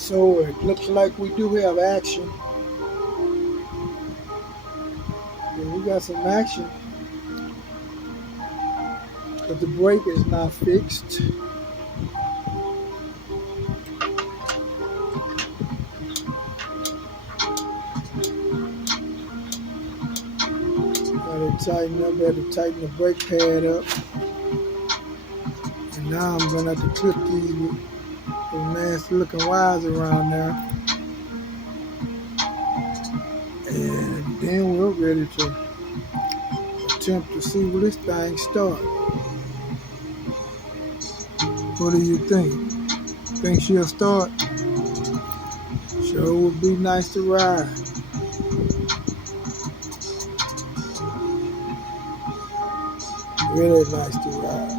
So it looks like we do have action. Yeah, we got some action, but the brake is not fixed. Gotta tighten up, had to tighten the brake pad up. And now I'm gonna have to clip these nasty looking wires around there. And then we're ready to attempt to see will this thing start. What do you think? Think she'll start? Sure would be nice to ride. Really nice to ride.